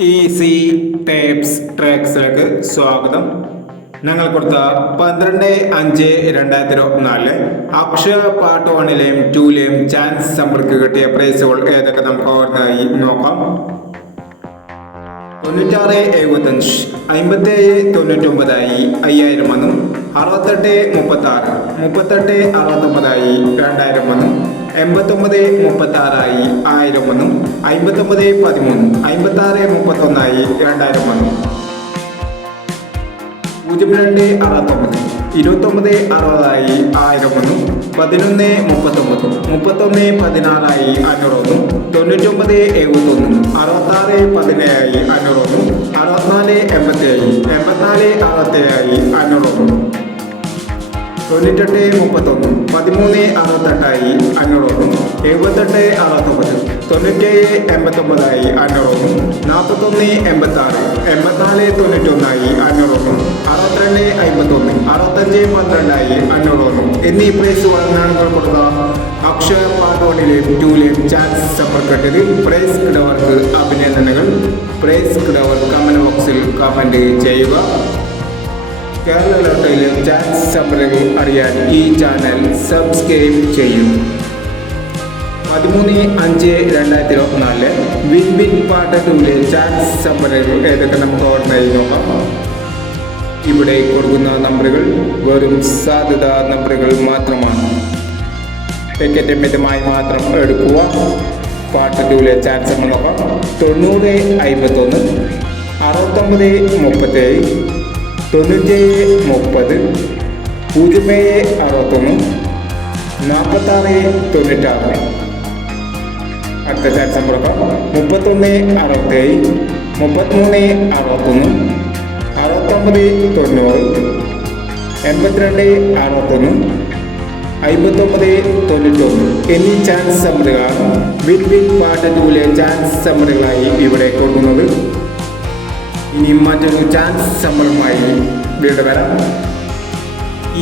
Easy tapes ട്രാക്സിലേക്ക് സ്വാഗതം. ഞങ്ങൾ കൊടുത്ത പന്ത്രണ്ട് അഞ്ച് രണ്ടായിരത്തി ഇരുപത്തിനാലിൽ അക്ഷയ പാർട്ട് വണ്ണിലെയും ടൂലെയും ചാൻസ് സമ്പർക്ക് കിട്ടിയ പ്രൈസുകൾ ഏതൊക്കെ നമുക്ക് ഓർമ്മയായി നോക്കാം. തൊണ്ണൂറ്റാറ് എഴുപത്തഞ്ച് അമ്പത്തേഴ് തൊണ്ണൂറ്റൊമ്പതായി അയ്യായിരം വന്നു. അറുപത്തെട്ട് മുപ്പത്തി ആറ് മുപ്പത്തെട്ട് അറുപത്തൊമ്പതായി രണ്ടായിരം ഒന്നും എൺപത്തൊമ്പത് മുപ്പത്തി ആറായി ആയിരം ഒന്നും അമ്പത്തൊമ്പത് പതിമൂന്ന് ആറ് മുപ്പത്തൊന്നായി രണ്ടായിരം ഒന്നും പൂജ്യം രണ്ട് അറുപത്തൊമ്പത് ഇരുപത്തൊമ്പത് അറുപതായി ആയിരം ഒന്നും പതിനൊന്ന് മുപ്പത്തൊമ്പത് മുപ്പത്തൊന്ന് പതിനാറായി അഞ്ഞൂറൊന്നു തൊണ്ണൂറ്റൊമ്പത് എഴുപത്തൊന്നും അറുപത്താറ് പതിനേഴായി അഞ്ഞൂറൊന്നു അറുപത്തിനാല് എൺപത്തേഴ് എൺപത്തിനാല് അറുപത്തേഴായി അഞ്ഞൂറൊന്നു. തൊണ്ണൂറ്റെട്ട് മുപ്പത്തൊന്ന്. പതിമൂന്ന് അറുപത്തെട്ടായി അഞ്ഞൂറൊന്ന് എഴുപത്തെട്ട് അറുപത്തൊമ്പത്. തൊണ്ണൂറ്റേഴ് എൺപത്തൊമ്പതായി അഞ്ഞൂറൊന്ന് നാൽപ്പത്തൊന്ന് എൺപത്താറ്. എൺപത്തിനാല് തൊണ്ണൂറ്റൊന്നായി അഞ്ഞൂറൊന്ന് അറുപത്തിരണ്ട് അമ്പത്തൊന്ന്. അറുപത്തഞ്ച് പന്ത്രണ്ടായി അഞ്ഞൂറൊന്ന് എന്നീ പ്രൈസ് വാങ്ങാനുകൾ കൊടുത്ത അക്ഷയ പാട്ടോണിലെയും ടൂലെയും ചാൻസ് സമ്പർക്കട്ടത് പ്രൈസ് കിടവർക്ക് അഭിനന്ദനങ്ങൾ. പ്രൈസ് കിടവർ കമന്റ് ബോക്സിൽ കമന്റ് ചെയ്യുക. കേരള ലോട്ടറിയിലെ ചാൻസ് സമരങ്ങൾ അറിയാൻ ഈ ചാനൽ സബ്സ്ക്രൈബ് ചെയ്യും. പതിമൂന്ന് അഞ്ച് രണ്ടായിരത്തി ഇരുപത്തിനാലിൽ വിൻ വിൻ പാർട്ട് ടൂവിലെ ചാൻസ് സമരങ്ങൾ ഏതൊക്കെ നമുക്ക് ഓർമ്മയിൽ നോക്കാം. ഇവിടെ കൊടുക്കുന്ന നമ്പറുകൾ വെറും സാധ്യത നമ്പറുകൾ മാത്രമാണ്. ടിക്കറ്റ് മിതമായി മാത്രം എടുക്കുക. പാർട്ട് ടൂവിലെ ചാൻസ് നമ്മൾ നോക്കാം. തൊണ്ണൂറ് അമ്പത്തൊന്ന് അറുപത്തൊമ്പത് മുപ്പത്തേഴ് തൊണ്ണൂറ്റേഴ് മുപ്പത് പൂജ്യം ഏഴ് അറുപത്തൊന്ന് നാൽപ്പത്താറ് തൊണ്ണൂറ്റാറ്. അടുത്ത ചാൻസ് സമ്പർക്കം മുപ്പത്തൊന്ന് അറുപത്തേഴ് മുപ്പത്തിമൂന്ന് അറുപത്തൊന്ന് അറുപത്തൊമ്പത് തൊണ്ണൂറ് എൺപത്തിരണ്ട് അറുപത്തൊന്ന് അമ്പത്തൊമ്പത് തൊണ്ണൂറ്റൊന്ന്. എന്നീ ചാൻസ് സമ്മതികളാണ് വിൻ വിൻ പാർട്ട് ടൂലെ ചാൻസ് സമ്മതികളായി ഇവിടെ കൊടുക്കുന്നത് ഇനി മറ്റൊരു ചാൻസ് നമ്മളുമായി വീട് വരാം.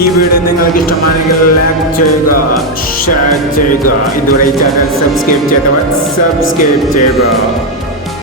ഈ വീഡിയോ നിങ്ങൾക്ക് ഇഷ്ടമാണെങ്കിൽ ലൈക്ക് ചെയ്യുക ഷെയർ ചെയ്യുക. ഇതുവരെ ഈ ചാനൽ സബ്സ്ക്രൈബ് ചെയ്തവർ സബ്സ്ക്രൈബ് ചെയ്യുക.